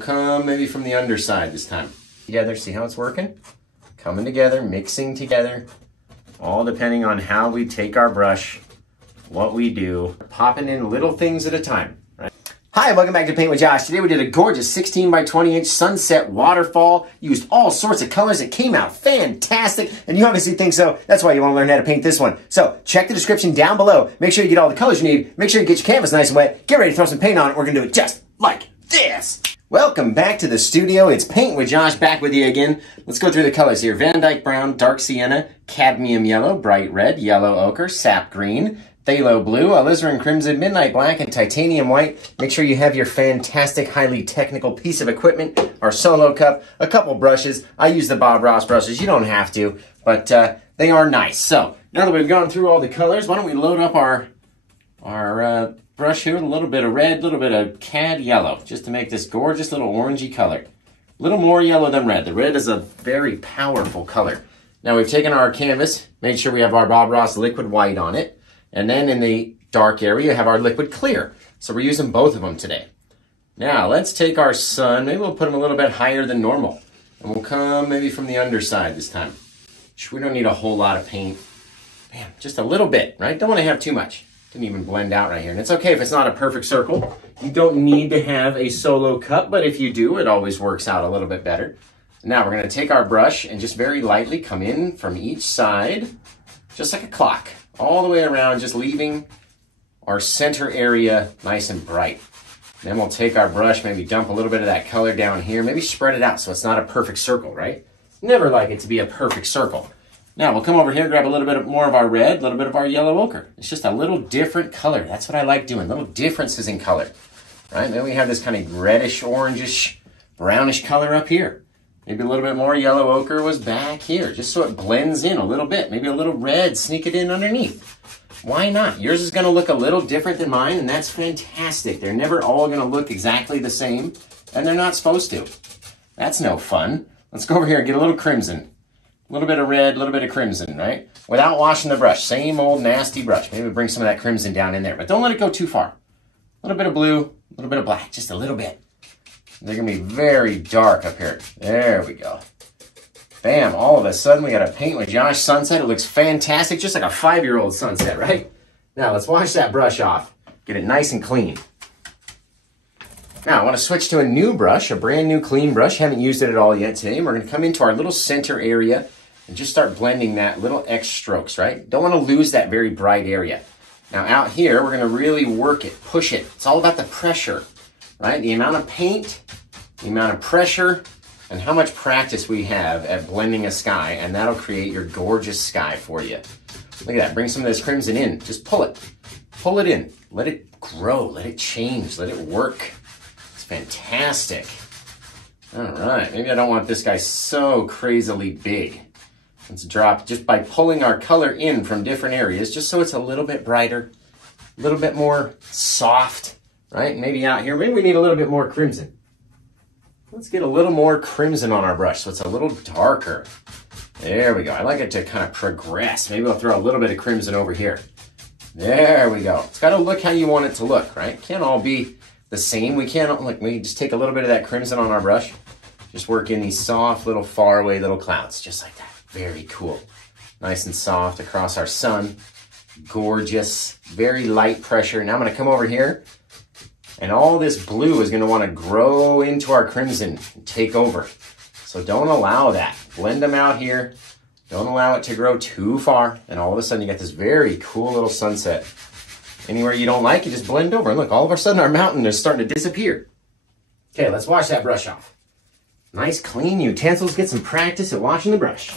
Come maybe from the underside this time. Together, see how it's working? Coming together, mixing together, all depending on how we take our brush, what we do, popping in little things at a time. Hi, welcome back to Paint with Josh. Today we did a gorgeous 16 by 20 inch sunset waterfall. Used all sorts of colors. It came out fantastic, and you obviously think so. That's why you want to learn how to paint this one. So check the description down below. Make sure you get all the colors you need. Make sure you get your canvas nice and wet. Get ready to throw some paint on it. We're going to do it just like this. Welcome back to the studio. It's Paint with Josh back with you again. Let's go through the colors here. Van Dyke brown, dark sienna, cadmium yellow, bright red, yellow ochre, sap green, Phthalo blue, alizarin crimson, midnight black, and titanium white. Make sure you have your fantastic, highly technical piece of equipment, our solo cup, a couple brushes. I use the Bob Ross brushes. You don't have to, but they are nice. So now that we've gone through all the colors, why don't we load up our brush here with a little bit of red, a little bit of cad yellow, just to make this gorgeous little orangey color. A little more yellow than red. The red is a very powerful color. Now we've taken our canvas, made sure we have our Bob Ross liquid white on it. And then in the dark area, you have our liquid clear. So we're using both of them today. Now, let's take our sun. Maybe we'll put them a little bit higher than normal. And we'll come maybe from the underside this time. We don't need a whole lot of paint. Man, just a little bit, right? Don't want to have too much. Didn't even blend out right here. And it's okay if it's not a perfect circle. You don't need to have a solo cut, but if you do, it always works out a little bit better. Now, we're going to take our brush and just very lightly come in from each side, just like a clock. All the way around, just leaving our center area nice and bright. Then we'll take our brush, maybe dump a little bit of that color down here, maybe spread it out so it's not a perfect circle, right? Never like it to be a perfect circle. Now we'll come over here, grab a little bit more of our red, a little bit of our yellow ochre. It's just a little different color. That's what I like doing, little differences in color, right? Then we have this kind of reddish, orangish, brownish color up here. Maybe a little bit more yellow ochre was back here, just so it blends in a little bit. Maybe a little red, sneak it in underneath. Why not? Yours is going to look a little different than mine, and that's fantastic. They're never all going to look exactly the same, and they're not supposed to. That's no fun. Let's go over here and get a little crimson. A little bit of red, a little bit of crimson, right? Without washing the brush. Same old nasty brush. Maybe bring some of that crimson down in there, but don't let it go too far. A little bit of blue, a little bit of black, just a little bit. They're going to be very dark up here. There we go. Bam, all of a sudden we got a Paint with Josh sunset. It looks fantastic, just like a 5-year-old sunset, right? Now let's wash that brush off. Get it nice and clean. Now I want to switch to a new brush, a brand new clean brush. Haven't used it at all yet today. We're going to come into our little center area and just start blending that little X strokes, right? Don't want to lose that very bright area. Now out here, we're going to really work it, push it. It's all about the pressure. Right? The amount of paint, the amount of pressure, and how much practice we have at blending a sky, and that'll create your gorgeous sky for you. Look at that. Bring some of this crimson in. Just pull it. Pull it in. Let it grow. Let it change. Let it work. It's fantastic. All right. Maybe I don't want this guy so crazily big. Let's drop just by pulling our color in from different areas, just so it's a little bit brighter, a little bit more soft. Right? Maybe out here, maybe we need a little bit more crimson. Let's get a little more crimson on our brush so it's a little darker. There we go. I like it to kind of progress. Maybe I'll throw a little bit of crimson over here. There we go. It's got to look how you want it to look, right? Can't all be the same. We can't, like, we just take a little bit of that crimson on our brush. Just work in these soft little faraway little clouds, just like that. Very cool. Nice and soft across our sun. Gorgeous. Very light pressure. Now I'm going to come over here. And all this blue is going to want to grow into our crimson and take over. So don't allow that. Blend them out here. Don't allow it to grow too far. And all of a sudden you got this very cool little sunset. Anywhere you don't like, you just blend over. And look, all of a sudden our mountain is starting to disappear. Okay, let's wash that brush off. Nice clean utensils. Get some practice at washing the brush.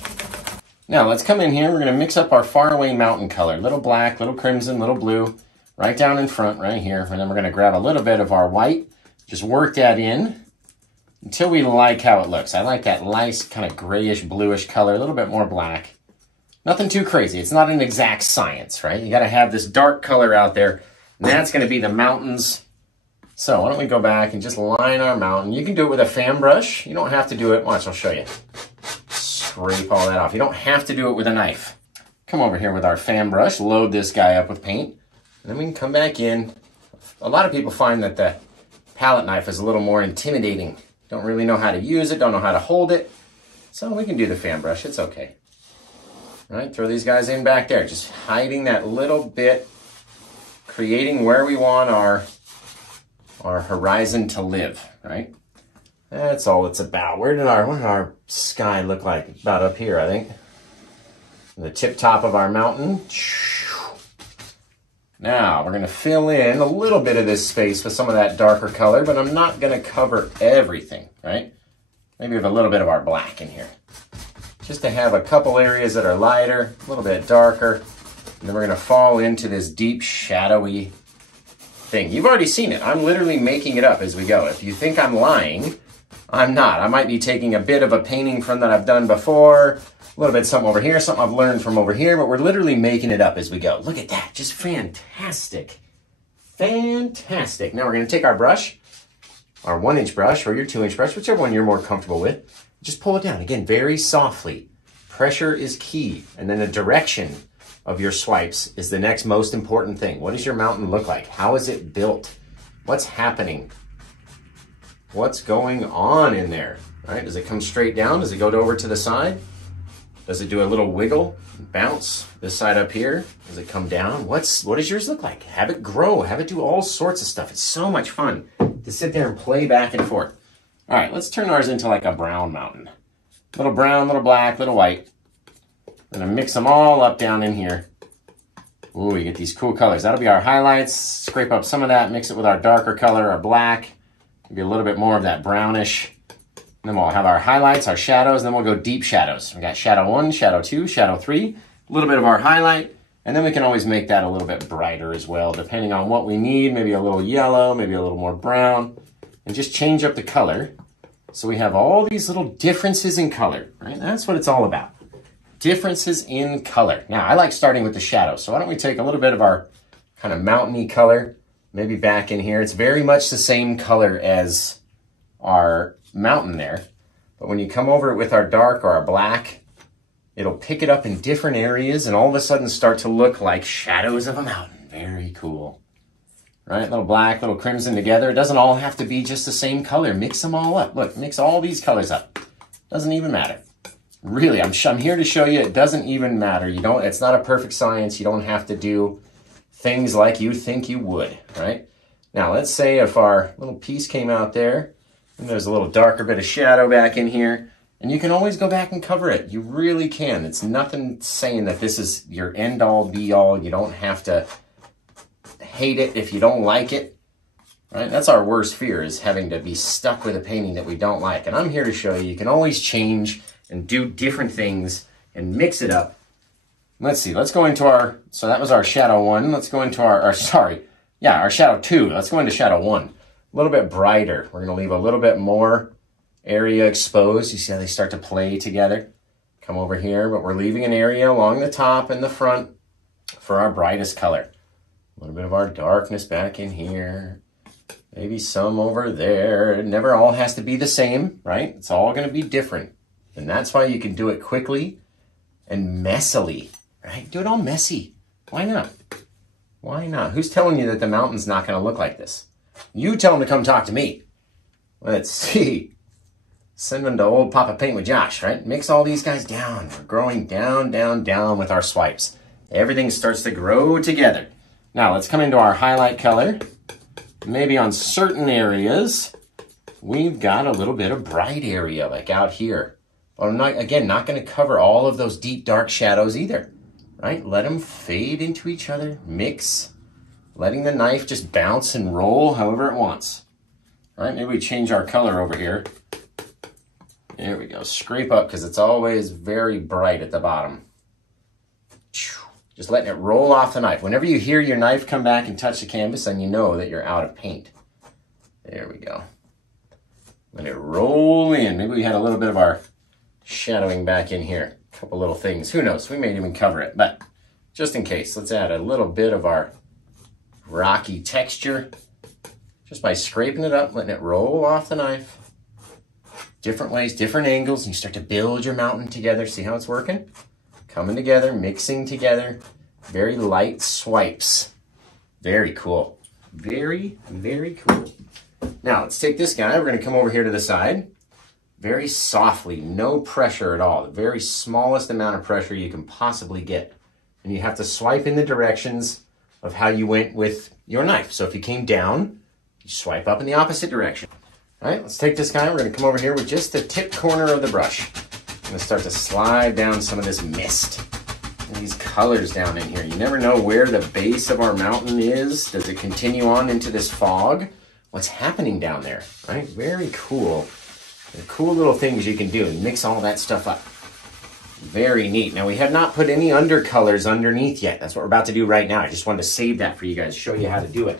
Now let's come in here. We're going to mix up our faraway mountain color. Little black, little crimson, little blue. Right down in front, right here. And then we're going to grab a little bit of our white. Just work that in until we like how it looks. I like that nice kind of grayish, bluish color. A little bit more black. Nothing too crazy. It's not an exact science, right? You got to have this dark color out there. And that's going to be the mountains. So why don't we go back and just line our mountain. You can do it with a fan brush. You don't have to do it. Watch, I'll show you. Scrape all that off. You don't have to do it with a knife. Come over here with our fan brush. Load this guy up with paint. And then we can come back in. A lot of people find that the palette knife is a little more intimidating don't really know how to use it, don't know how to hold it. So we can do the fan brush, it's okay. All right, throw these guys in back there, just hiding that little bit, creating where we want our horizon to live, right? That's all it's about. What did our sky look like? About up here, I think. The tip top of our mountain. Now, we're gonna fill in a little bit of this space with some of that darker color, but I'm not gonna cover everything, right? Maybe with a little bit of our black in here. Just to have a couple areas that are lighter, a little bit darker, and then we're gonna fall into this deep, shadowy thing. You've already seen it. I'm literally making it up as we go. If you think I'm lying, I'm not. I might be taking a bit of a painting from that I've done before, a little bit something over here, something I've learned from over here, but we're literally making it up as we go. Look at that, just fantastic. Fantastic. Now we're gonna take our brush, our 1-inch brush or your 2-inch brush, whichever one you're more comfortable with. Just pull it down, again, very softly. Pressure is key, and then the direction of your swipes is the next most important thing. What does your mountain look like? How is it built? What's happening? What's going on in there, right? Does it come straight down? Does it go over to the side? Does it do a little wiggle, bounce this side up here? Does it come down? What does yours look like? Have it grow, have it do all sorts of stuff. It's so much fun to sit there and play back and forth. All right, let's turn ours into like a brown mountain. Little brown, little black, little white. We're gonna mix them all up down in here. Ooh, you get these cool colors. That'll be our highlights. Scrape up some of that, mix it with our darker color, our black. Maybe a little bit more of that brownish. And then we'll have our highlights, our shadows, and then we'll go deep shadows. We got shadow 1, shadow 2, shadow 3, a little bit of our highlight, and then we can always make that a little bit brighter as well, depending on what we need, maybe a little yellow, maybe a little more brown, and just change up the color. So we have all these little differences in color, right? That's what it's all about. Differences in color. Now, I like starting with the shadow, so why don't we take a little bit of our kind of mountainy color, maybe back in here. It's very much the same color as our mountain there, but when you come over it with our dark or our black, it'll pick it up in different areas and all of a sudden start to look like shadows of a mountain. Very cool, right? Little black, little crimson together. It doesn't all have to be just the same color. Mix them all up. Look, mix all these colors up. Doesn't even matter. Really, I'm here to show you it doesn't even matter. It's not a perfect science. You don't have to do things like you think you would, right? Now, let's say if our little piece came out there, and there's a little darker bit of shadow back in here, and you can always go back and cover it. You really can. It's nothing saying that this is your end-all, be-all. You don't have to hate it if you don't like it, right? That's our worst fear, is having to be stuck with a painting that we don't like. And I'm here to show you can always change and do different things and mix it up. Let's see, let's go into our, so that was our shadow 1. Let's go into our shadow 2. Let's go into shadow 1. A little bit brighter. We're gonna leave a little bit more area exposed. You see how they start to play together? Come over here, but we're leaving an area along the top and the front for our brightest color. A little bit of our darkness back in here. Maybe some over there. It never all has to be the same, right? It's all gonna be different. And that's why you can do it quickly and messily, right? Do it all messy. Why not? Why not? Who's telling you that the mountain's not gonna look like this? You tell them to come talk to me. Let's see. Send them to old Papa Paint with Josh, right? Mix all these guys down. We're growing down, down, down with our swipes. Everything starts to grow together. Now let's come into our highlight color. Maybe on certain areas, we've got a little bit of bright area, like out here. But I'm not going to cover all of those deep, dark shadows either, right? Let them fade into each other, mix. Letting the knife just bounce and roll however it wants. All right, maybe we change our color over here. There we go, scrape up, because it's always very bright at the bottom. Just letting it roll off the knife. Whenever you hear your knife come back and touch the canvas, then you know that you're out of paint. There we go. Let it roll in. Maybe we had a little bit of our shadowing back in here. A couple little things, who knows, we may even cover it, but just in case, let's add a little bit of our rocky texture just by scraping it up, letting it roll off the knife. Different ways, different angles, and you start to build your mountain together. See how it's working? Coming together, mixing together. Very light swipes. Very cool. Very, very cool. Now let's take this guy. We're going to come over here to the side. Very softly, no pressure at all. The very smallest amount of pressure you can possibly get. And you have to swipe in the directions of how you went with your knife. So if you came down, you swipe up in the opposite direction. All right, let's take this guy. We're going to come over here with just the tip corner of the brush. I'm going to start to slide down some of this mist. And these colors down in here. You never know where the base of our mountain is. Does it continue on into this fog? What's happening down there, right? Very cool. The cool little things you can do and mix all that stuff up. Very neat. Now we have not put any undercolors underneath yet. That's what we're about to do right now. I just wanted to save that for you guys, show you how to do it.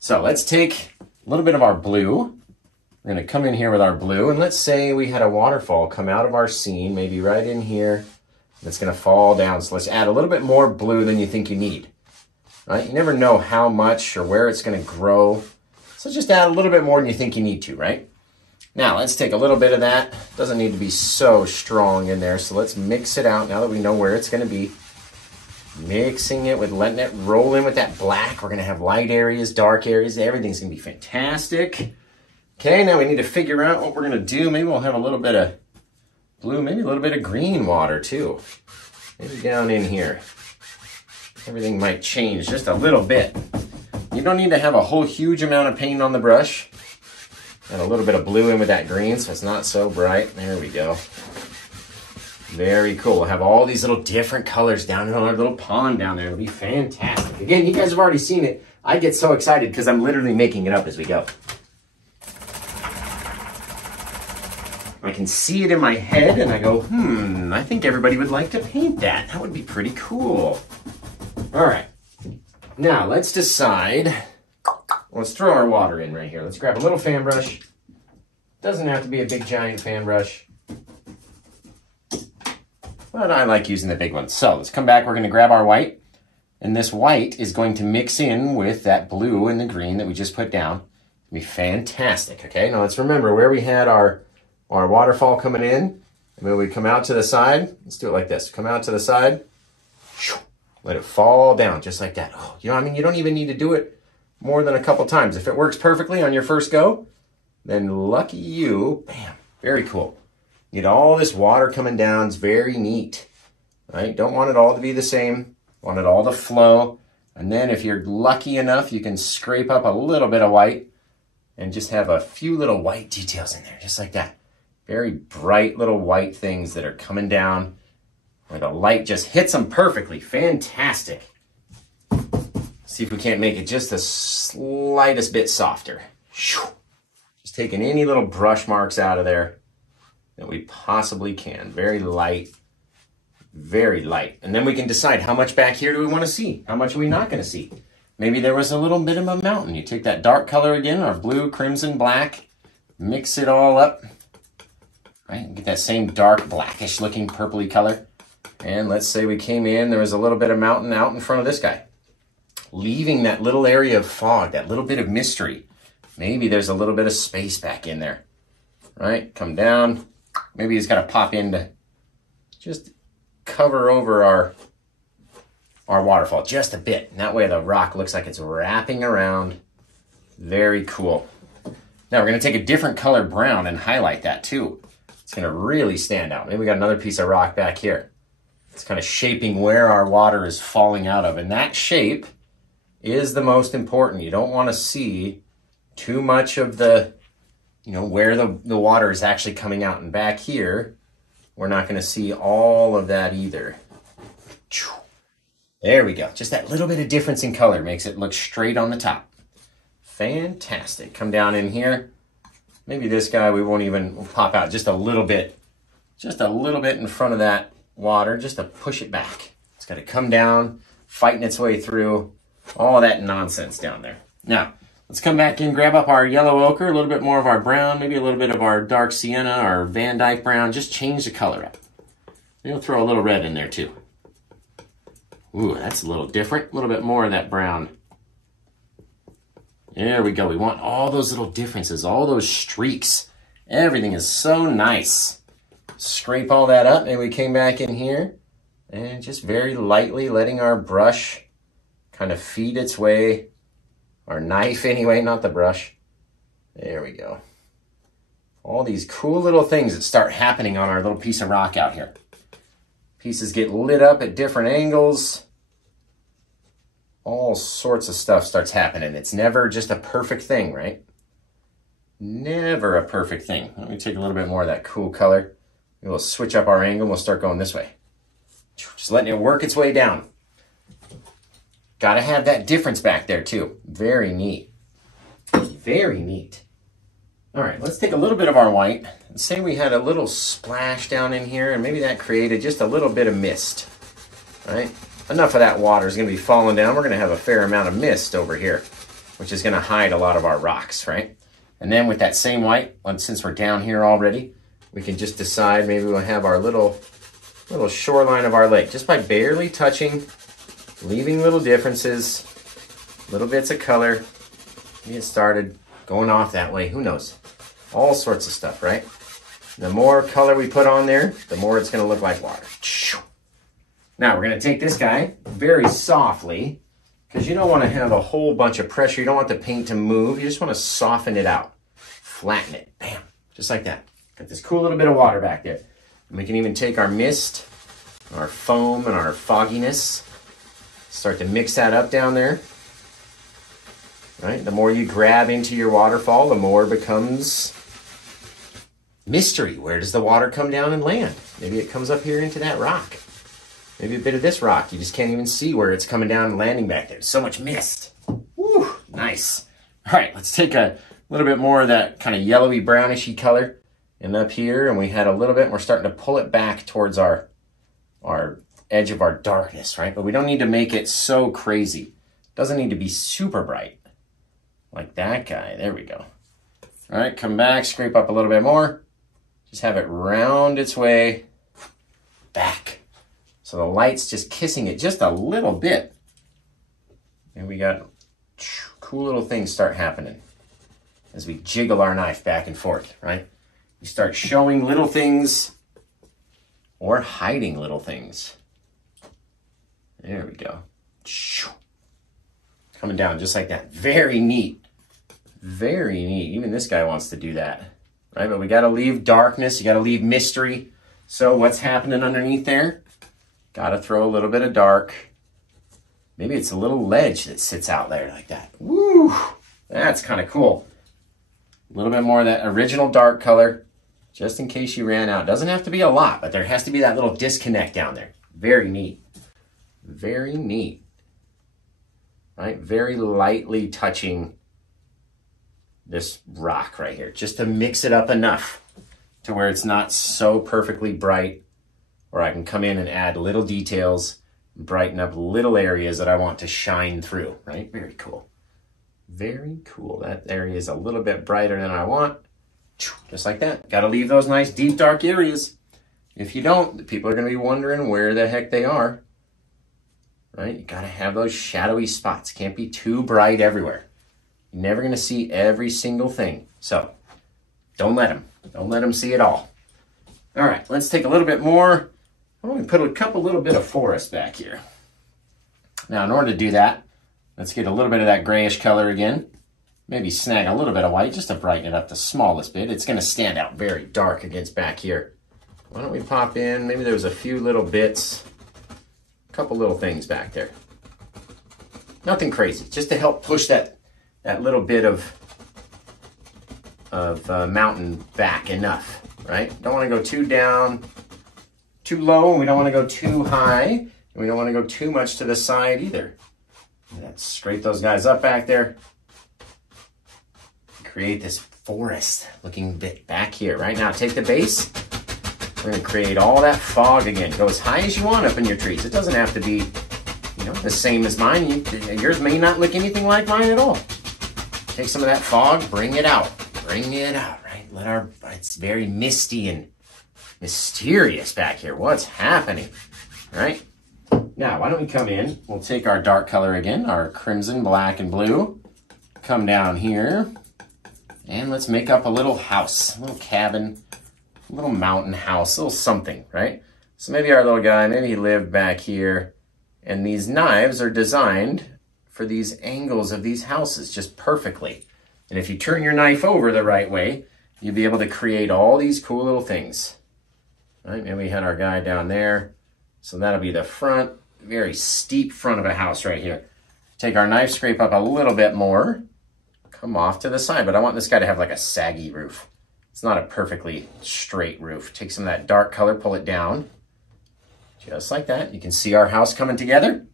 So let's take a little bit of our blue. We're going to come in here with our blue, and let's say we had a waterfall come out of our scene, maybe right in here. It's going to fall down. So let's add a little bit more blue than you think you need. Right? You never know how much or where it's going to grow. So just add a little bit more than you think you need to, right? Now let's take a little bit of that. Doesn't need to be so strong in there. So let's mix it out now that we know where it's going to be. Mixing it with letting it roll in with that black. We're going to have light areas, dark areas. Everything's going to be fantastic. Okay, now we need to figure out what we're going to do. Maybe we'll have a little bit of blue, maybe a little bit of green water too. Maybe down in here. Everything might change just a little bit. You don't need to have a whole huge amount of paint on the brush. And a little bit of blue in with that green so it's not so bright. There we go. Very cool. We'll have all these little different colors down in our little pond down there. It'll be fantastic. Again, you guys have already seen it. I get so excited because I'm literally making it up as we go. I can see it in my head and I go, I think everybody would like to paint that. That would be pretty cool. All right. Now let's decide. Let's throw our water in right here. Let's grab a little fan brush. Doesn't have to be a big giant fan brush. But I like using the big ones. So let's come back. We're going to grab our white. And this white is going to mix in with that blue and the green that we just put down. It'll be fantastic. Okay, now let's remember where we had our waterfall coming in. And when we come out to the side, let's do it like this. Come out to the side. Let it fall down just like that. Oh, you know what I mean? You don't even need to do it more than a couple times. If it works perfectly on your first go, then lucky you. Bam. Very cool. You get all this water coming down. It's very neat. Right? Don't want it all to be the same. Want it all to flow. And then if you're lucky enough, you can scrape up a little bit of white and just have a few little white details in there, just like that. Very bright little white things that are coming down where the light just hits them perfectly. Fantastic. See if we can't make it just the slightest bit softer. Just taking any little brush marks out of there that we possibly can. Very light, very light. And then we can decide how much back here do we want to see? How much are we not going to see? Maybe there was a little bit of a mountain. You take that dark color again, our blue, crimson, black, mix it all up. Right? Get that same dark, blackish looking purpley color. And let's say we came in, there was a little bit of mountain out in front of this guy. Leaving that little area of fog, that little bit of mystery. Maybe there's a little bit of space back in there. Right? Come down. Maybe he's got to pop in to just cover over our waterfall just a bit. And that way the rock looks like it's wrapping around. Very cool. Now we're going to take a different color brown and highlight that too. It's going to really stand out. Maybe we got another piece of rock back here. It's kind of shaping where our water is falling out of. And that shape is the most important. You don't want to see too much of the, where the water is actually coming out. And back here, we're not going to see all of that either. There we go. Just that little bit of difference in color makes it look straight on the top. Fantastic. Come down in here. Maybe this guy, we'll pop out just a little bit in front of that water, just to push it back. It's got to come down, fighting its way through all that nonsense down there. Now, let's come back in, grab up our yellow ochre, a little bit more of our brown, maybe a little bit of our dark sienna or Van Dyke brown. Just change the color up. Maybe we'll throw a little red in there too. Ooh, that's a little different. A little bit more of that brown. There we go. We want all those little differences, all those streaks. Everything is so nice. Scrape all that up. And we came back in here and just very lightly letting our brush kind of feed its way, our knife anyway, not the brush, There we go. All these cool little things that start happening on our little piece of rock out here. Pieces get lit up at different angles. All sorts of stuff starts happening. It's never just a perfect thing, right? Never a perfect thing. Let me take a little bit more of that cool color. We'll switch up our angle and we'll start going this way. Just letting it work its way down. Got to have that difference back there too. Very neat. Very neat. All right, let's take a little bit of our white and say we had a little splash down in here and maybe that created just a little bit of mist, right? Enough of that water is going to be falling down. We're going to have a fair amount of mist over here, which is going to hide a lot of our rocks, right? And then with that same white, since we're down here already, we can just decide maybe we'll have our little shoreline of our lake just by barely touching, leaving little differences, little bits of color. Get started going off that way. Who knows? All sorts of stuff, right? The more color we put on there, the more it's going to look like water. Now we're going to take this guy very softly because you don't want to have a whole bunch of pressure. You don't want the paint to move. You just want to soften it out. Flatten it. Bam. Just like that. Got this cool little bit of water back there. And we can even take our mist, our foam, and our fogginess. Start to mix that up down there. Right? The more you grab into your waterfall, the more it becomes mystery. Where does the water come down and land? Maybe it comes up here into that rock. Maybe a bit of this rock. You just can't even see where it's coming down and landing back there. So much mist. Woo, nice. All right, let's take a little bit more of that kind of yellowy brownishy color. And up here, and we had a little bit, and we're starting to pull it back towards our edge of our darkness, right? But we don't need to make it so crazy. It doesn't need to be super bright. Like that guy. There we go. All right, come back, scrape up a little bit more. Just have it round its way back. So the light's just kissing it just a little bit. And we got cool little things start happening as we jiggle our knife back and forth, right? We start showing little things or hiding little things. There we go. Coming down just like that. Very neat. Very neat. Even this guy wants to do that, right? But we got to leave darkness. You got to leave mystery. So what's happening underneath there? Got to throw a little bit of dark. Maybe it's a little ledge that sits out there like that. Woo! That's kind of cool. A little bit more of that original dark color, just in case you ran out. Doesn't have to be a lot, but there has to be that little disconnect down there. Very neat. Very neat. Right? Very lightly touching this rock right here, just to mix it up enough to where it's not so perfectly bright, or I can come in and add little details, brighten up little areas that I want to shine through, right? Very cool. Very cool. That area is a little bit brighter than I want. Just like that. Got to leave those nice deep dark areas. If you don't, people are going to be wondering where the heck they are. Right? You got to have those shadowy spots. Can't be too bright everywhere. You're never going to see every single thing. So don't let them. Don't let them see it all. All right, let's take a little bit more. I'm going to put a couple little bit of forest back here. Now, in order to do that, let's get a little bit of that grayish color again. Maybe snag a little bit of white just to brighten it up the smallest bit. It's going to stand out very dark against back here. Why don't we pop in, maybe there's a few little bits, a couple little things back there. Nothing crazy, just to help push that little bit of mountain back enough, right? Don't want to go too down, too low, and we don't want to go too high, and we don't want to go too much to the side either. Let's scrape those guys up back there. Create this forest looking bit back here. Right now, take the base. We're going to create all that fog again. Go as high as you want up in your trees. It doesn't have to be, the same as mine. Yours may not look anything like mine at all. Take some of that fog, bring it out. Bring it out, right? It's very misty and mysterious back here. What's happening, right? Now, why don't we come in? We'll take our dark color again, our crimson, black, and blue. Come down here, and let's make up a little house, a little cabin, a little mountain house, a little something, right? So maybe our little guy, maybe he lived back here, and these knives are designed for these angles of these houses just perfectly. And if you turn your knife over the right way, you'll be able to create all these cool little things. Right, maybe we had our guy down there. So that'll be the front, very steep front of a house right here. Take our knife, scrape up a little bit more, come off to the side, but I want this guy to have like a saggy roof. It's not a perfectly straight roof. Take some of that dark color, pull it down, just like that. You can see our house coming together.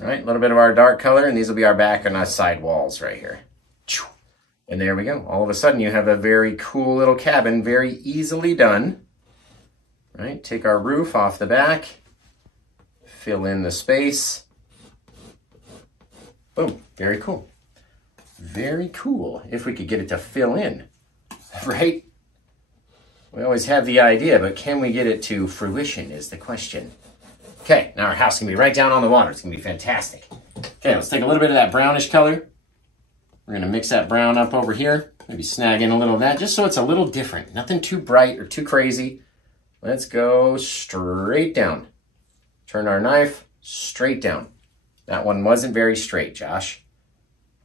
All right, a little bit of our dark color, and these will be our back and our side walls right here. And there we go. All of a sudden you have a very cool little cabin, very easily done. Right, take our roof off the back, fill in the space. Boom, very cool. Very cool, if we could get it to fill in, right? We always have the idea, but can we get it to fruition is the question. Okay, now our house can be right down on the water. It's gonna be fantastic. Okay, let's take a little bit of that brownish color. We're gonna mix that brown up over here. Maybe snag in a little of that, just so it's a little different. Nothing too bright or too crazy. Let's go straight down. Turn our knife straight down. That one wasn't very straight, Josh,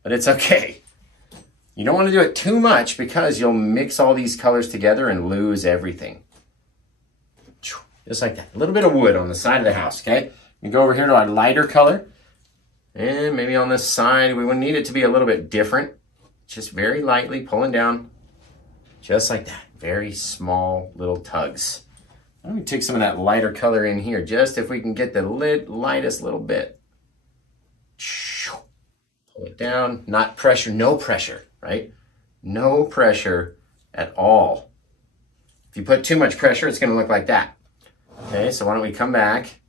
but it's okay. You don't want to do it too much because you'll mix all these colors together and lose everything. Just like that. A little bit of wood on the side of the house, okay? We go over here to our lighter color. And maybe on this side, we would need it to be a little bit different. Just very lightly pulling down. Just like that. Very small little tugs. Let me take some of that lighter color in here, just if we can get the lightest little bit. Pull it down, not pressure, no pressure, right? No pressure at all. If you put too much pressure, it's gonna look like that. Okay, so why don't we come back,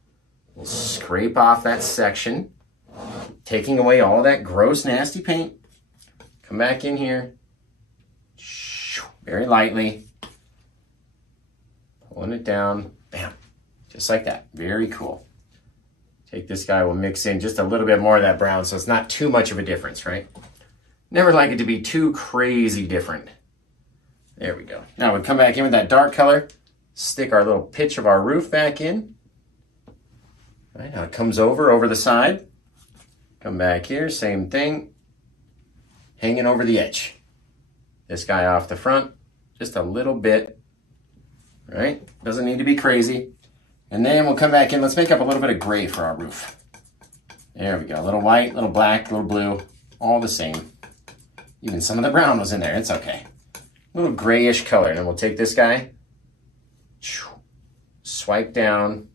we'll scrape off that section, taking away all that gross, nasty paint. Come back in here, very lightly. Pulling it down, bam, just like that, very cool. Take this guy, we'll mix in just a little bit more of that brown so it's not too much of a difference, right? Never like it to be too crazy different. There we go. Now we'll come back in with that dark color, stick our little pitch of our roof back in. All right, now it comes over the side. Come back here, same thing. Hanging over the edge. This guy off the front, just a little bit. Right? Doesn't need to be crazy. And then we'll come back in. Let's make up a little bit of gray for our roof. There we go. A little white, a little black, a little blue. All the same. Even some of the brown was in there. It's okay. A little grayish color. And then we'll take this guy. Swipe down.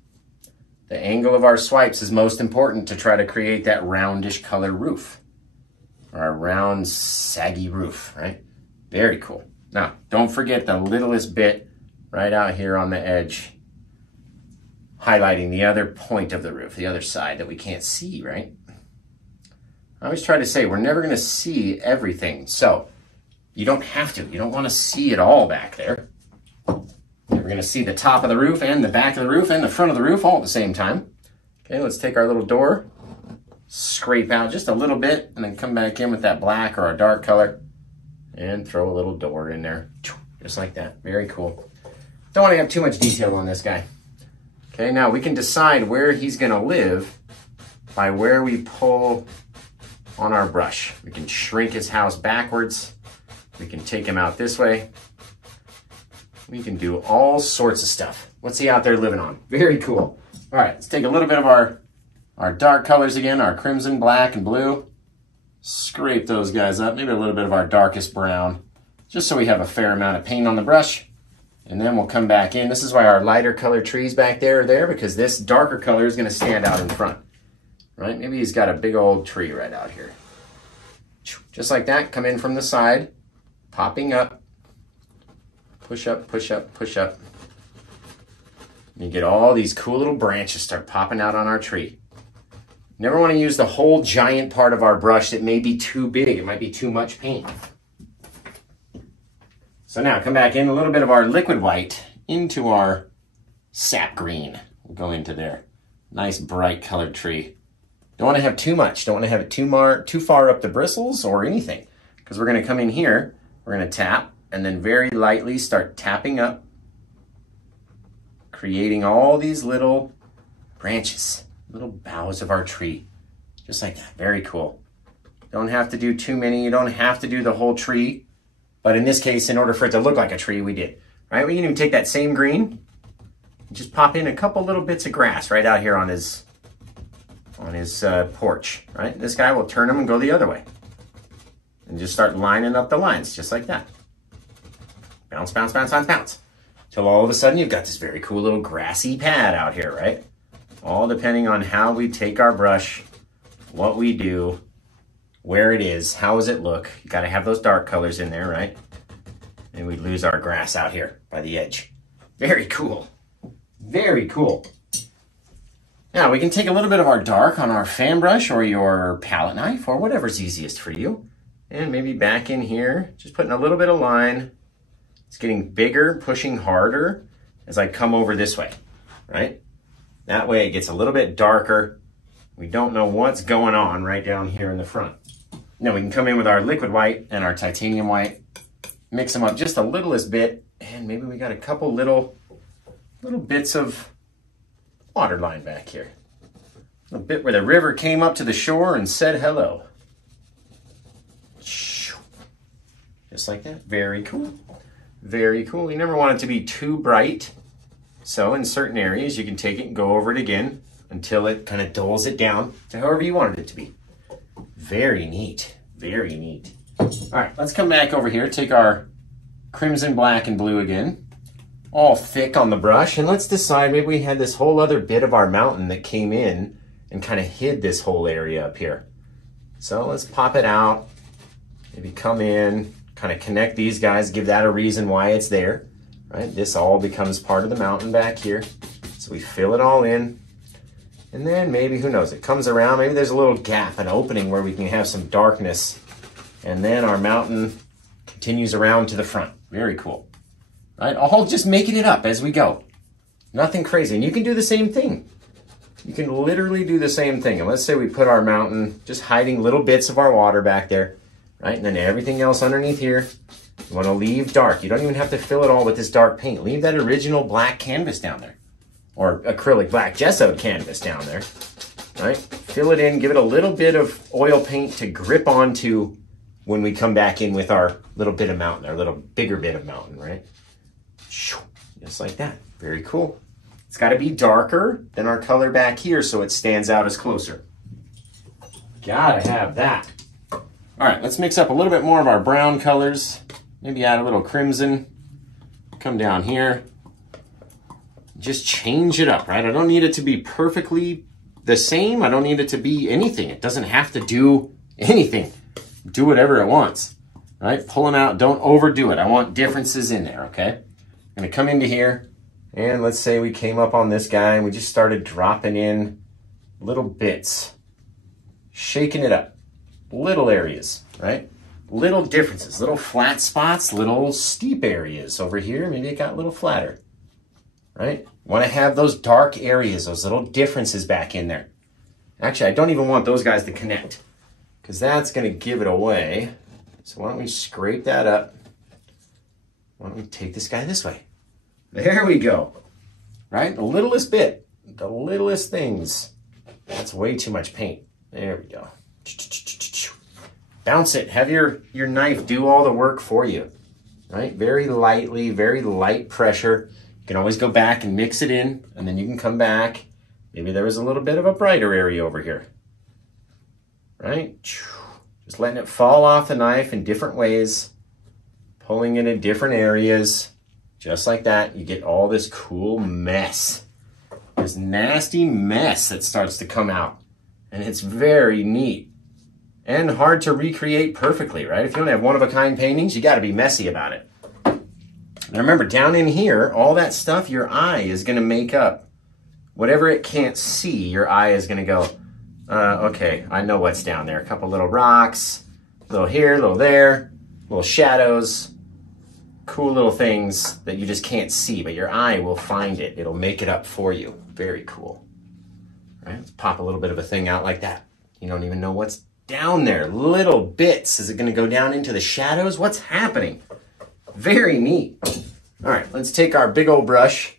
The angle of our swipes is most important to try to create that roundish color roof. Or a round, saggy roof, right? Very cool. Now, don't forget the littlest bit right out here on the edge, highlighting the other point of the roof, the other side that we can't see, right? I always try to say we're never gonna see everything, so you don't have to. You don't wanna see it all back there. We're gonna see the top of the roof and the back of the roof and the front of the roof all at the same time. Okay, let's take our little door, scrape out just a little bit, and then come back in with that black or a dark color and throw a little door in there, just like that. Very cool. Don't want to have too much detail on this guy. Okay, now we can decide where he's gonna live by where we pull on our brush. We can shrink his house backwards. We can take him out this way. We can do all sorts of stuff. What's he out there living on? Very cool. All right, let's take a little bit of our dark colors again, our crimson, black, and blue. Scrape those guys up, maybe a little bit of our darkest brown, just so we have a fair amount of paint on the brush. And then we'll come back in. This is why our lighter colored trees back there are there, because this darker color is gonna stand out in front, right? Maybe he's got a big old tree right out here. Just like that, come in from the side, popping up, push up, push up, push up. And you get all these cool little branches start popping out on our tree. Never wanna use the whole giant part of our brush that may be too big. It might be too much paint. So now come back in a little bit of our liquid white into our sap green. We'll go into there. Nice bright colored tree. Don't want to have too much. Don't want to have it too far up the bristles or anything. Because we're going to come in here, we're going to tap, and then very lightly start tapping up, creating all these little branches, little boughs of our tree. Just like that. Very cool. Don't have to do too many. You don't have to do the whole tree. But in this case, in order for it to look like a tree, we did. Right? We can even take that same green, just pop in a couple little bits of grass right out here on his porch. Right? This guy will turn him and go the other way. And just start lining up the lines, just like that. Bounce, bounce, bounce, bounce, bounce. Till all of a sudden you've got this very cool little grassy pad out here, right? All depending on how we take our brush, what we do, where it is, how does it look. You gotta have those dark colors in there, right? And we lose our grass out here by the edge. Very cool. Very cool. Now we can take a little bit of our dark on our fan brush or your palette knife or whatever's easiest for you. And maybe back in here, just putting a little bit of line. It's getting bigger, pushing harder as I come over this way, right? That way it gets a little bit darker. We don't know what's going on right down here in the front. Now we can come in with our liquid white and our titanium white, mix them up just a littlest bit, and maybe we got a couple little bits of water line back here. A bit where the river came up to the shore and said hello. Just like that. Very cool. Very cool. You never want it to be too bright. So in certain areas, you can take it and go over it again until it kind of dulls it down to however you wanted it to be. Very neat. Very neat. All right, let's come back over here. Take our crimson, black, and blue again. All thick on the brush. And let's decide maybe we had this whole other bit of our mountain that came in and kind of hid this whole area up here. So let's pop it out. Maybe come in. Kind of connect these guys, give that a reason why it's there, right? This all becomes part of the mountain back here. So we fill it all in. And then maybe, who knows, it comes around. Maybe there's a little gap, an opening where we can have some darkness. And then our mountain continues around to the front. Very cool. Right? All just making it up as we go. Nothing crazy. And you can do the same thing. You can literally do the same thing. And let's say we put our mountain, just hiding little bits of our water back there. Right? And then everything else underneath here, you want to leave dark. You don't even have to fill it all with this dark paint. Leave that original black canvas down there. Or acrylic black gesso canvas down there. Right? Fill it in, give it a little bit of oil paint to grip onto when we come back in with our little bit of mountain, our little bigger bit of mountain, right? Just like that. Very cool. It's got to be darker than our color back here so it stands out as closer. Gotta have that. All right, let's mix up a little bit more of our brown colors. Maybe add a little crimson. Come down here. Just change it up, right? I don't need it to be perfectly the same. I don't need it to be anything. It doesn't have to do anything. Do whatever it wants, right? Pulling out, don't overdo it. I want differences in there, okay? I'm gonna come into here, and let's say we came up on this guy and we just started dropping in little bits, shaking it up. Little areas, right? Little differences, little flat spots, little steep areas. Over here, maybe it got a little flatter, right? Want to have those dark areas, those little differences back in there. Actually, I don't even want those guys to connect because that's going to give it away. So why don't we scrape that up? Why don't we take this guy this way? There we go, right? The littlest bit, the littlest things. That's way too much paint. There we go. Bounce it. Have your knife do all the work for you, right? Very lightly, very light pressure. You can always go back and mix it in, and then you can come back. Maybe there was a little bit of a brighter area over here, right? Just letting it fall off the knife in different ways, pulling it in different areas, just like that. You get all this cool mess, this nasty mess that starts to come out, and it's very neat. And hard to recreate perfectly, right? If you don't have one-of-a-kind paintings, you got to be messy about it. Now remember, down in here, all that stuff, your eye is going to make up. Whatever it can't see, your eye is going to go, okay, I know what's down there. A couple little rocks, a little here, a little there, little shadows, cool little things that you just can't see, but your eye will find it. It'll make it up for you. Very cool. All right, let's pop a little bit of a thing out like that. You don't even know what's down there, little bits. Is it going to go down into the shadows? What's happening? Very neat. All right, let's take our big old brush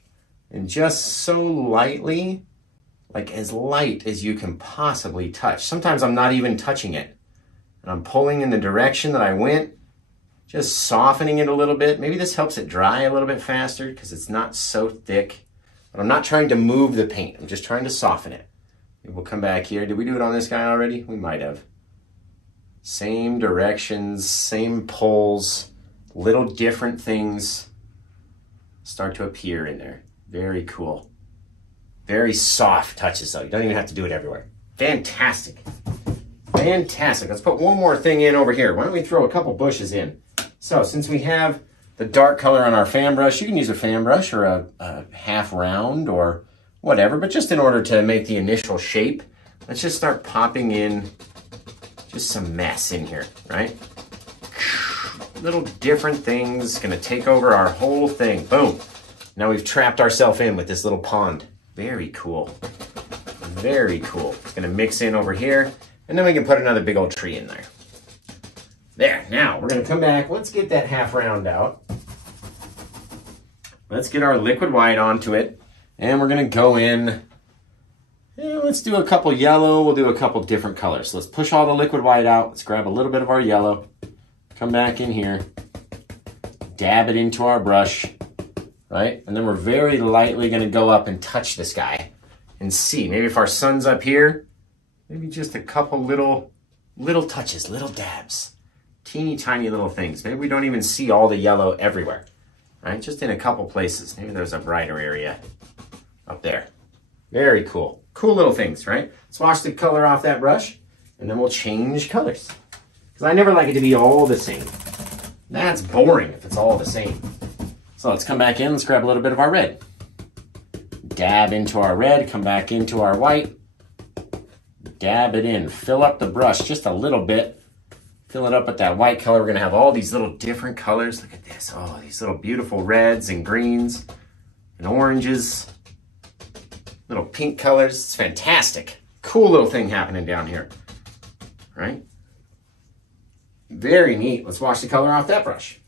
and just so lightly, like as light as you can possibly touch. Sometimes I'm not even touching it. and I'm pulling in the direction that I went, just softening it a little bit. Maybe this helps it dry a little bit faster because it's not so thick. But I'm not trying to move the paint. I'm just trying to soften it. Maybe we'll come back here. Did we do it on this guy already? We might have. Same directions, same pulls, little different things start to appear in there. Very cool. Very soft touches though. You don't even have to do it everywhere. Fantastic. Fantastic. Let's put one more thing in over here. Why don't we throw a couple bushes in? So since we have the dark color on our fan brush, you can use a fan brush or a half round or whatever, but just in order to make the initial shape, let's just start popping in just some mess in here, right? Little different things, gonna take over our whole thing. Boom. Now we've trapped ourselves in with this little pond. Very cool. Very cool. It's gonna mix in over here, and then we can put another big old tree in there. There, now we're gonna come back. Let's get that half round out. Let's get our liquid white onto it, and we're gonna go in. Yeah, let's do a couple yellow. We'll do a couple different colors. So let's push all the liquid white out. Let's grab a little bit of our yellow. Come back in here. Dab it into our brush, right? And then we're very lightly gonna go up and touch this guy and see. Maybe if our sun's up here, maybe just a couple little touches, little dabs. Teeny tiny little things. Maybe we don't even see all the yellow everywhere, right? Just in a couple places. Maybe there's a brighter area up there. Very cool. Cool little things, right? Let's wash the color off that brush, and then we'll change colors. Because I never like it to be all the same. That's boring if it's all the same. So let's come back in. Let's grab a little bit of our red. Dab into our red. Come back into our white. Dab it in. Fill up the brush just a little bit. Fill it up with that white color. We're going to have all these little different colors. Look at this. Oh, these little beautiful reds and greens and oranges. Little pink colors. It's fantastic. Cool little thing happening down here. Right? Very neat. Let's wash the color off that brush.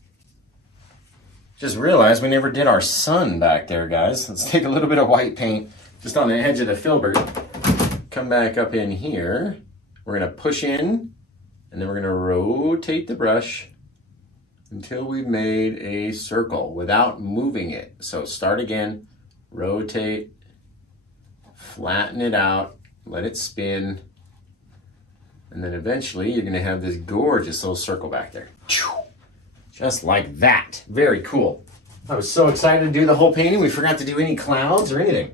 Just realized we never did our sun back there, guys. Let's take a little bit of white paint just on the edge of the filbert. Come back up in here. We're going to push in, and then we're going to rotate the brush until we've made a circle without moving it. So start again, rotate, flatten it out, let it spin, and then eventually you're going to have this gorgeous little circle back there. Just like that. Very cool. I was so excited to do the whole painting, we forgot to do any clouds or anything.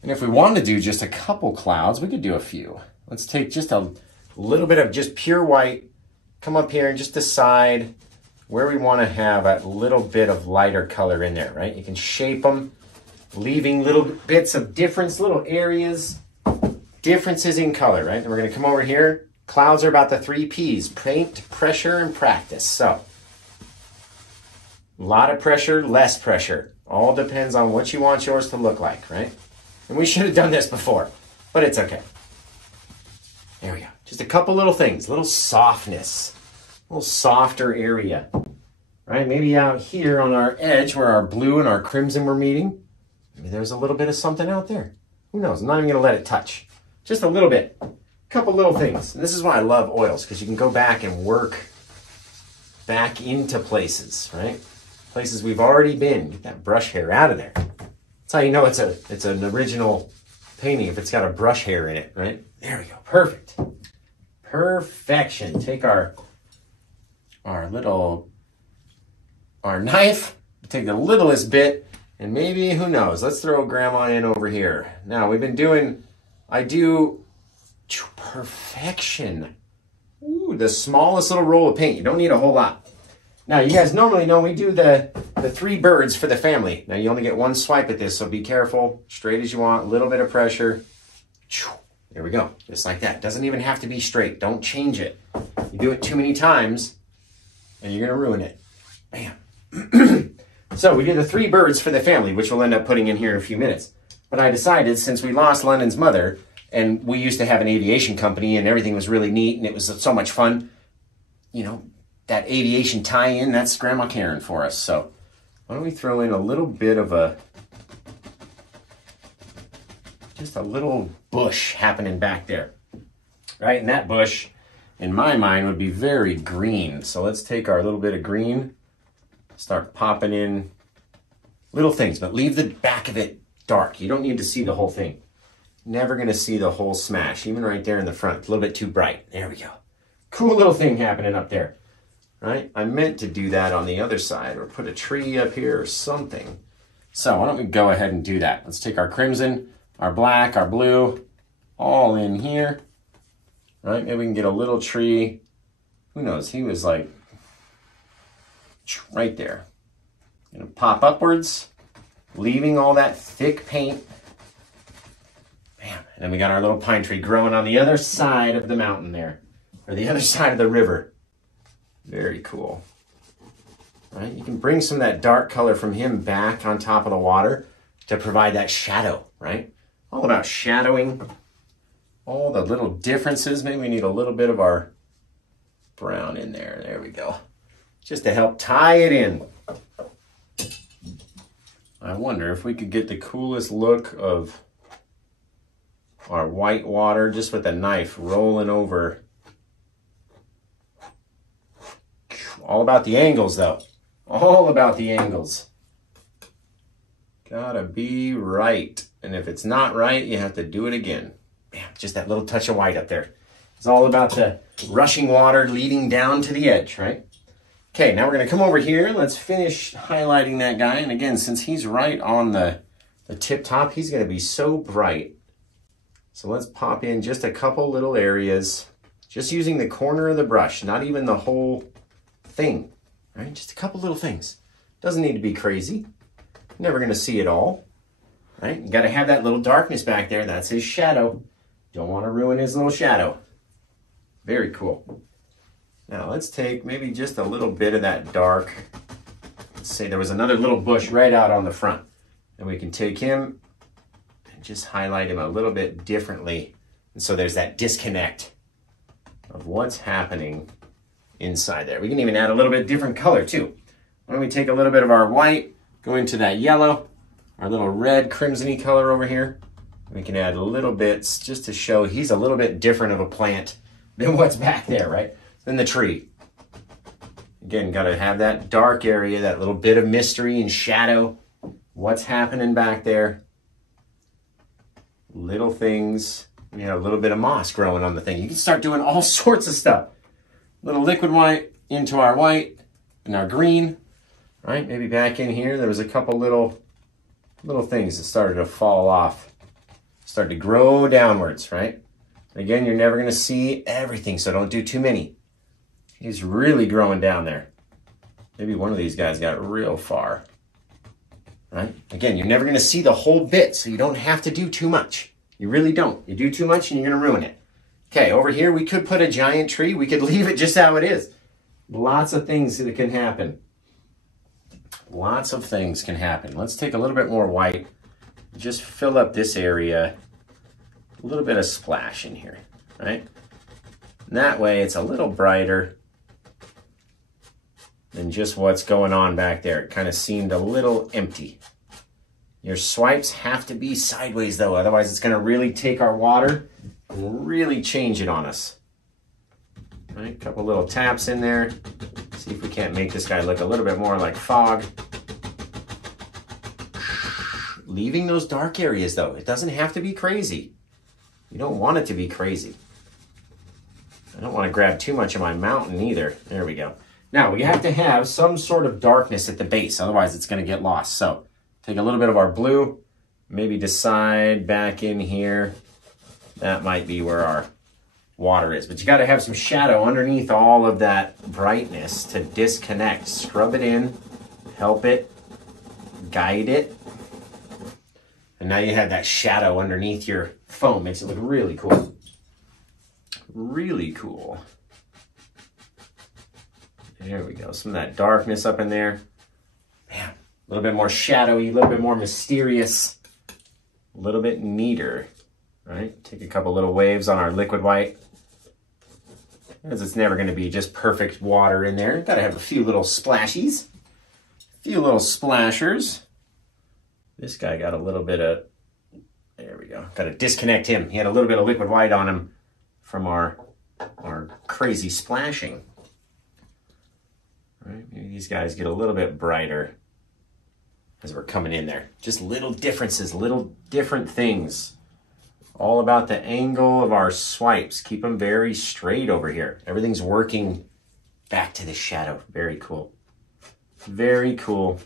And if we wanted to do just a couple clouds, we could do a few. Let's take just a little bit of just pure white, come up here and just decide where we want to have a little bit of lighter color in there, right? You can shape them, leaving little bits of difference, little areas, differences in color, right? And we're going to come over here. Clouds are about the 3 P's: paint, pressure, and practice. So, a lot of pressure, less pressure. All depends on what you want yours to look like, right? And we should have done this before, but it's okay. There we go. Just a couple little things, little softness, a little softer area, right? Maybe out here on our edge where our blue and our crimson were meeting, maybe there's a little bit of something out there. Who knows? I'm not even going to let it touch. Just a little bit. A couple little things. And this is why I love oils, because you can go back and work back into places, right? Places we've already been. Get that brush hair out of there. That's how you know it's an original painting, if it's got a brush hair in it, right? There we go. Perfect. Perfection. Take our knife, take the littlest bit, and maybe, who knows, let's throw grandma in over here. Now, I do perfection. Ooh, the smallest little roll of paint. You don't need a whole lot. Now, you guys normally know we do the 3 birds for the family. Now, you only get 1 swipe at this, so be careful. Straight as you want, a little bit of pressure. There we go, just like that. Doesn't even have to be straight. Don't change it. You do it too many times, and you're gonna ruin it. Bam. So we did the 3 birds for the family, which we'll end up putting in here in a few minutes. But I decided, since we lost London's mother, and we used to have an aviation company, and everything was really neat, and it was so much fun, you know, that aviation tie-in, that's Grandma Karen for us. So why don't we throw in a little bit of just a little bush happening back there, right? And that bush, in my mind, would be very green. So let's take our little bit of green, start popping in little things, but leave the back of it dark. You don't need to see the whole thing. Never gonna see the whole smash, even right there in the front. It's a little bit too bright. There we go. Cool little thing happening up there, right? I meant to do that on the other side or put a tree up here or something. So why don't we go ahead and do that? Let's take our crimson, our black, our blue, all in here, right? Maybe we can get a little tree. Who knows? He was like right there. Gonna pop upwards, leaving all that thick paint. Bam. And then we got our little pine tree growing on the other side of the mountain there, or the other side of the river. Very cool. Right? You can bring some of that dark color from him back on top of the water to provide that shadow, right? All about shadowing, all the little differences. Maybe we need a little bit of our brown in there. There we go. Just to help tie it in. I wonder if we could get the coolest look of our white water just with a knife rolling over. All about the angles though. All about the angles. Gotta be right. And if it's not right, you have to do it again. Bam, just that little touch of white up there. It's all about the rushing water leading down to the edge, right? Okay, now we're gonna come over here. Let's finish highlighting that guy. And again, since he's right on the tip top, he's gonna be so bright. So let's pop in just a couple little areas, just using the corner of the brush, not even the whole thing, right? Just a couple little things. Doesn't need to be crazy. Never gonna see it all, right? You gotta have that little darkness back there. That's his shadow. Don't wanna ruin his little shadow. Very cool. Now let's take maybe just a little bit of that dark. Let's say there was another little bush right out on the front. And we can take him and just highlight him a little bit differently. And so there's that disconnect of what's happening inside there. We can even add a little bit different color too. Why don't we take a little bit of our white, go into that yellow, our little red crimson-y color over here. We can add little bits just to show he's a little bit different of a plant than what's back there, right? Than the tree. Again, got to have that dark area, that little bit of mystery and shadow. What's happening back there? Little things. You know, a little bit of moss growing on the thing. You can start doing all sorts of stuff. Little liquid white into our white and our green, right? Maybe back in here, there was a couple little things that started to fall off, start to grow downwards, right? Again, you're never gonna see everything, so don't do too many. He's really growing down there. Maybe one of these guys got real far, right? Again, you're never gonna see the whole bit, so you don't have to do too much. You really don't. You do too much and you're gonna ruin it. Okay, over here, we could put a giant tree. We could leave it just how it is. Lots of things that can happen. Lots of things can happen. Let's take a little bit more white. Just fill up this area. A little bit of splash in here, right? And that way, it's a little brighter than just what's going on back there. It kind of seemed a little empty. Your swipes have to be sideways, though. Otherwise, it's going to really take our water and really change it on us. All right, a couple little taps in there. See if we can't make this guy look a little bit more like fog. Leaving those dark areas, though. It doesn't have to be crazy. You don't want it to be crazy. I don't want to grab too much of my mountain either. There we go. Now, we have to have some sort of darkness at the base. Otherwise, it's going to get lost. So, take a little bit of our blue. Maybe decide back in here. That might be where our water is. But you got to have some shadow underneath all of that brightness to disconnect. Scrub it in. Help it. Guide it. And now you have that shadow underneath your foam. Makes it look really cool. Really cool. There we go. Some of that darkness up in there. Man, a little bit more shadowy, a little bit more mysterious, a little bit neater. Right? Take a couple little waves on our liquid white. Because it's never going to be just perfect water in there. Got to have a few little splashies. A few little splashers. This guy got a little bit of There we go. Got to disconnect him. He had a little bit of liquid white on him from our crazy splashing. All right, maybe these guys get a little bit brighter as we're coming in there. Just little differences, little different things. All about the angle of our swipes. Keep them very straight over here. Everything's working back to the shadow. Very cool. Very cool.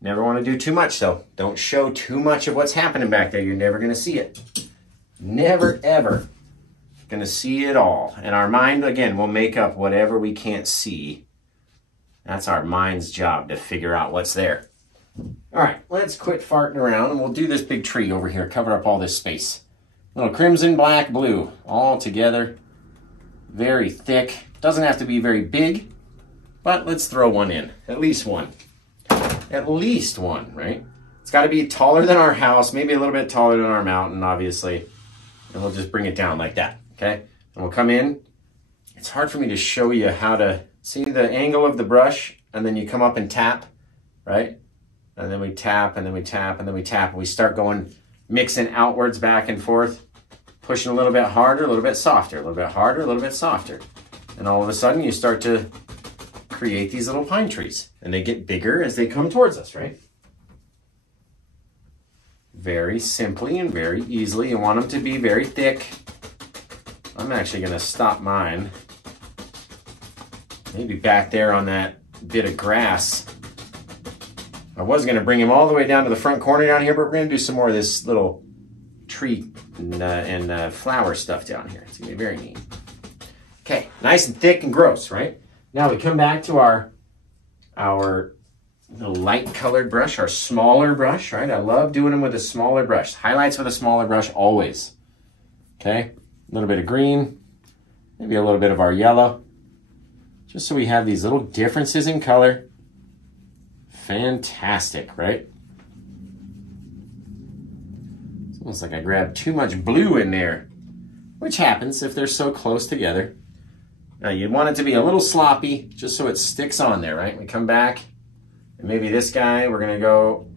Never want to do too much though. Don't show too much of what's happening back there. You're never going to see it. Never, ever going to see it all. And our mind, again, will make up whatever we can't see. That's our mind's job, to figure out what's there. All right, let's quit farting around and we'll do this big tree over here, cover up all this space. Little crimson, black, blue, all together. Very thick. Doesn't have to be very big, but let's throw one in. At least one. At least one, right? It's got to be taller than our house, maybe a little bit taller than our mountain, obviously. And we'll just bring it down like that, okay? And we'll come in. It's hard for me to show you how to see the angle of the brush, and then you come up and tap, right? And then we tap, and then we tap, and then we tap, and we start going, mixing outwards, back and forth, pushing a little bit harder, a little bit softer, a little bit harder, a little bit softer. And all of a sudden you start to create these little pine trees, and they get bigger as they come towards us, right? Very simply and very easily. You want them to be very thick. I'm actually going to stop mine. Maybe back there on that bit of grass. I was going to bring him all the way down to the front corner down here, but we're going to do some more of this little tree and flower stuff down here. It's going to be very neat. Okay, nice and thick and gross, right? Now we come back to our little light colored brush, our smaller brush, right? I love doing them with a smaller brush. Highlights with a smaller brush always. Okay, a little bit of green, maybe a little bit of our yellow. Just so we have these little differences in color. Fantastic, right? It's almost like I grabbed too much blue in there, which happens if they're so close together. Now you'd want it to be a little sloppy, just so it sticks on there, right? We come back, and maybe this guy, we're gonna go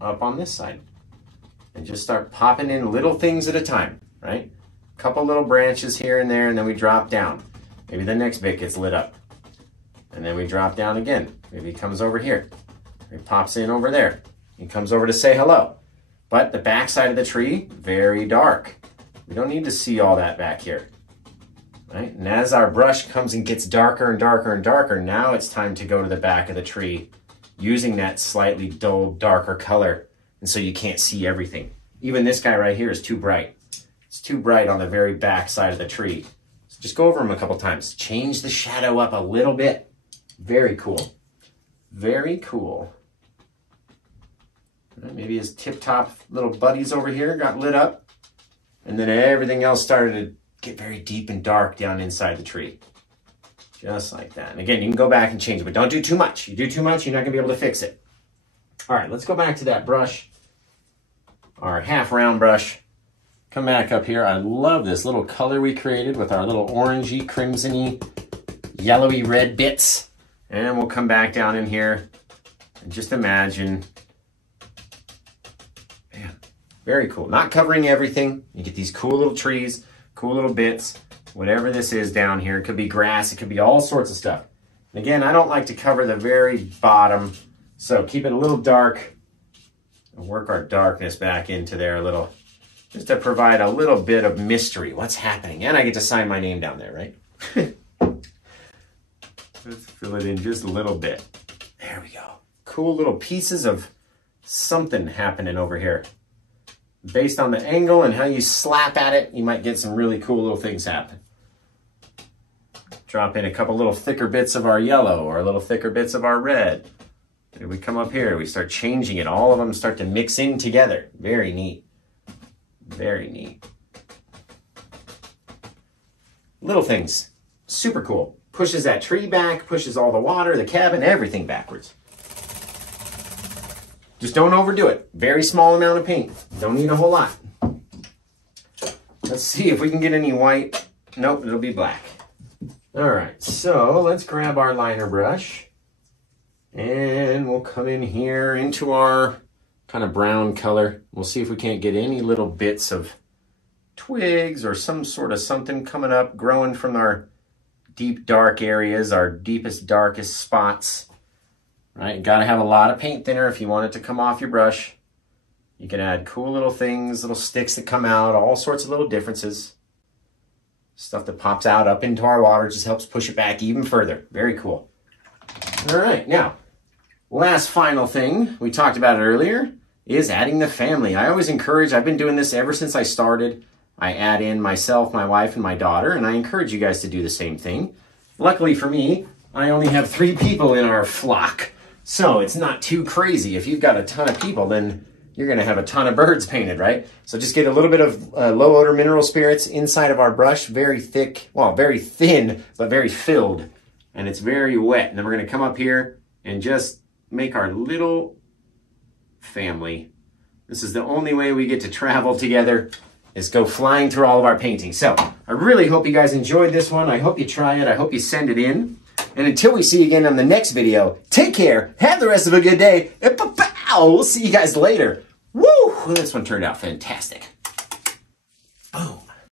up on this side and just start popping in little things at a time, right? A couple little branches here and there, and then we drop down. Maybe the next bit gets lit up. And then we drop down again. Maybe he comes over here. He pops in over there. He comes over to say hello. But the back side of the tree, very dark. We don't need to see all that back here. Right? And as our brush comes and gets darker and darker and darker, now it's time to go to the back of the tree using that slightly dull, darker color. And so you can't see everything. Even this guy right here is too bright. It's too bright on the very back side of the tree. So just go over them a couple times. Change the shadow up a little bit. Very cool. Very cool. Right, maybe his tip-top little buddies over here got lit up. And then everything else started to get very deep and dark down inside the tree. Just like that. And again, you can go back and change it, but don't do too much. You do too much, you're not going to be able to fix it. All right, let's go back to that brush. Our half-round brush. Come back up here. I love this little color we created with our little orangey, crimsony, yellowy red bits. And we'll come back down in here and just imagine. Yeah, very cool. Not covering everything. You get these cool little trees, cool little bits, whatever this is down here. It could be grass. It could be all sorts of stuff. And again, I don't like to cover the very bottom, so keep it a little dark and work our darkness back into there a little, just to provide a little bit of mystery. What's happening? And I get to sign my name down there, right? Let's fill it in just a little bit. There we go. Cool little pieces of something happening over here. Based on the angle and how you slap at it, you might get some really cool little things happen. Drop in a couple little thicker bits of our yellow or a little thicker bits of our red. And we come up here, we start changing it. All of them start to mix in together. Very neat. Very neat. Little things. Super cool. Pushes that tree back, pushes all the water, the cabin, everything backwards. Just don't overdo it. Very small amount of paint. Don't need a whole lot. Let's see if we can get any white. Nope, it'll be black. All right, so let's grab our liner brush and we'll come in here into our kind of brown color. We'll see if we can't get any little bits of twigs or some sort of something coming up, growing from our deep dark areas, our deepest, darkest spots. Right, you gotta have a lot of paint thinner if you want it to come off your brush. You can add cool little things, little sticks that come out, all sorts of little differences. Stuff that pops out up into our water just helps push it back even further. Very cool. All right, now, last final thing, we talked about it earlier, is adding the family. I always encourage, I've been doing this ever since I started. I add in myself, my wife, and my daughter, and I encourage you guys to do the same thing. Luckily for me, I only have 3 people in our flock, so it's not too crazy. If you've got a ton of people, then you're gonna have a ton of birds painted, right? So just get a little bit of low odor mineral spirits inside of our brush, very thick, well, very thin, but very filled, and it's very wet. And then we're gonna come up here and just make our little family. This is the only way we get to travel together, is go flying through all of our paintings. So I really hope you guys enjoyed this one. I hope you try it. I hope you send it in. And until we see you again on the next video, take care, have the rest of a good day, and we'll see you guys later. Woo! This one turned out fantastic.